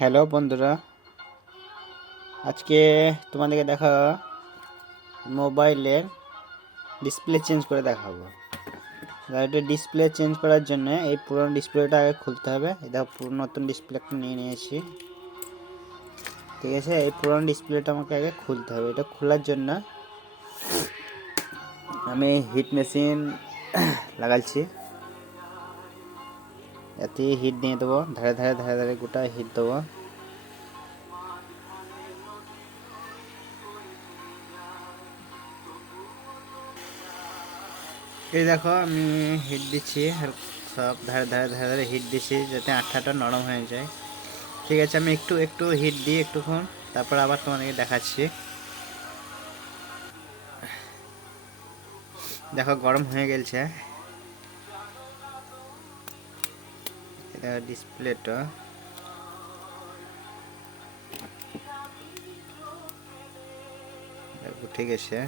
Hello বন্ধুরা, আজকে তোমাদেরকে মোবাইলের ডিসপ্লে চেঞ্জ করে দেখাবো। এটা ডিসপ্লে চেঞ্জ করার জন্য এই পুরনো ডিসপ্লেটা আগে খুলতে হবে। এটা পুরো নতুন ডিসপ্লে একটা নিয়ে নিয়েছি, ঠিক আছে। এই পুরনো ডিসপ্লেটা আমাকে আগে খুলতে হবে। এটা খোলার জন্য আমি হিট মেশিন লাগাচ্ছি। এতে হিট দিয়ে দেবো, ধারে ধারে ধারে ধারে গোটা হিট দেবো। এই দেখো আমি হিট দিচ্ছি, সব ধারে ধারে ধারে ধারে হিট দিচ্ছি যাতে আঠাটা নরম হয়ে যায়। ঠিক আছে, আমি একটু একটু হিট দিই একটুক্ষণ, তারপর আবার তোমাদেরকে দেখাচ্ছি। দেখো গরম হয়ে গেছে। দেখো ডিসপ্লেটা উঠে গেছে।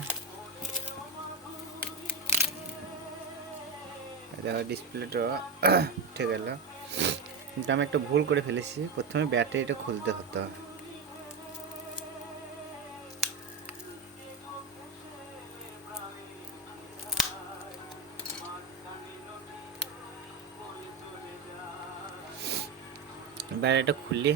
দেখো ডিসপ্লেটা উঠে গেল, কিন্তু আমি একটা ভুল করে ফেলেছি। প্রথমে ব্যাটারিটা খুলতে হতো। ব্যাটারিটা খুললি,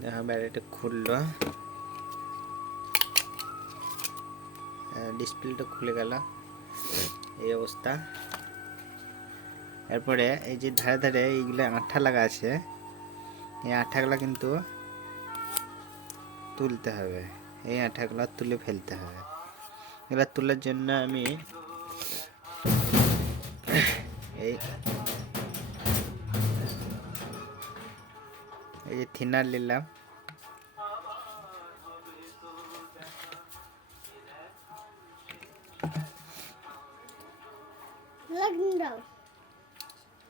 দেখো ব্যাটারিটা খুললো, ডিসপ্লেটা খুলে গেল, এই অবস্থা। এরপরে এই যে ধারে ধারে এইগুলো আঠা লাগা আছে, এই আঠাগুলো কিন্তু তুলতে হবে। এই আঠাগুলো তুলে ফেলতে হবে। এগুলো তোলার জন্য আমি এই যে থিনার নিলাম,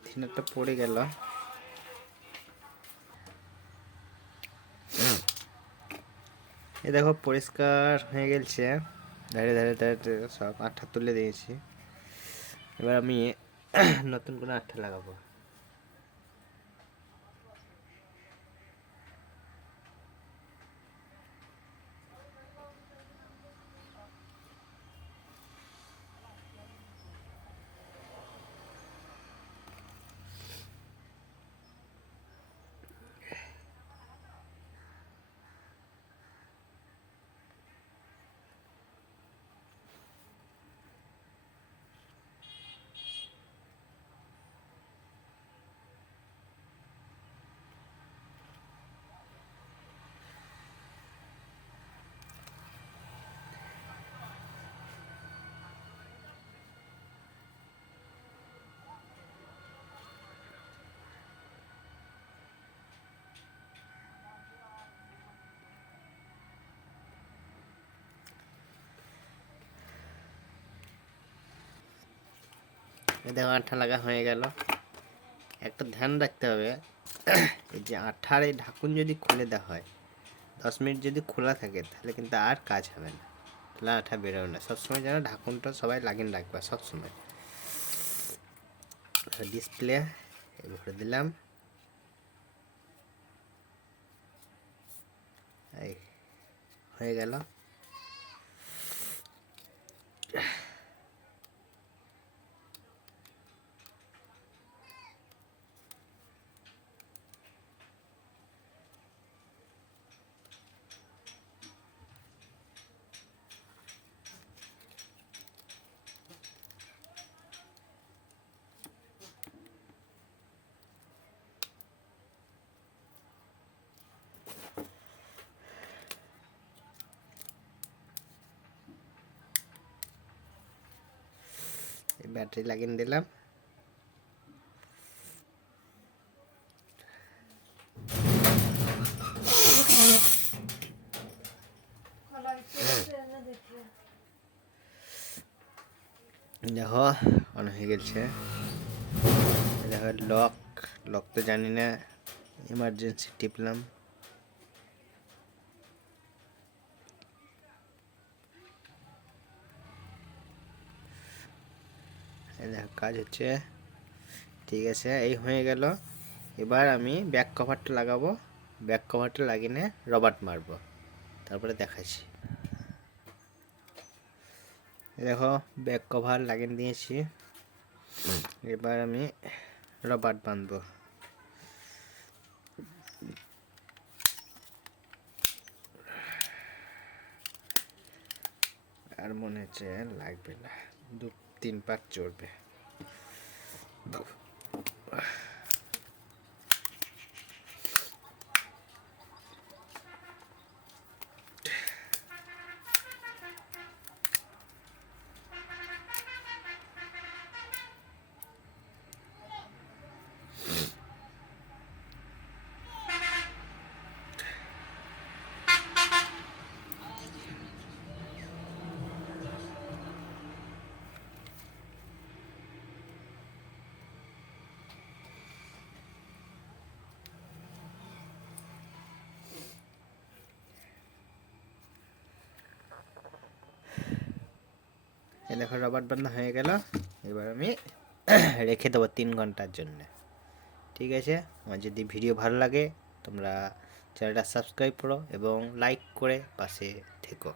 থিনারটা পড়ে গেল। এই দেখো পরিষ্কার হয়ে গেছে, ধারে ধারে ধারে সব আঠা তুলে দিয়েছি। এবার আমি নতুন করে আঠা লাগাবো। দেখো আঠা লাগা হয়ে গেল। একটা ধ্যান রাখতে হবে, এই যে আঠার এই ঢাকুন যদি খুলে দেওয়া হয়, 10 মিনিট যদি খোলা থাকে, তাহলে কিন্তু আর কাজ হবে না, তাহলে আঠা বেরোবে না। সবসময় যেন ঢাকুনটা সবাই লাগিয়ে রাখবে সবসময়। ডিসপ্লে ভরে দিলাম, এই হয়ে গেল। ব্যাটারি লাগিয়ে দিলাম। দেখো অন হয়ে গেছে। দেখো লক তো জানি না, ইমার্জেন্সি টিপলাম। দেখো কাজ হচ্ছে, ঠিক আছে, এই হয়ে গেল। এবার আমি ব্যাক কভারটা লাগাবো, ব্যাক কভারটা লাগিয়ে রবার্ট মারবো, তারপরে দেখাচ্ছি। দেখো ব্যাক কভার লাগিয়ে দিয়েছি, এবার আমি রবার্ট বাঁধবো। আর মনে হচ্ছে লাগবে না, 2-3 পাক চড়বে। এই দেখো রবার্ট বাঁধা হয়ে গেল। এবার আমি রেখে দেবো 3 ঘন্টার জন্য। ঠিক আছে, আমার যদি ভিডিও ভালো লাগে তোমরা চ্যানেলটা সাবস্ক্রাইব করো এবং লাইক করে পাশে থেকো।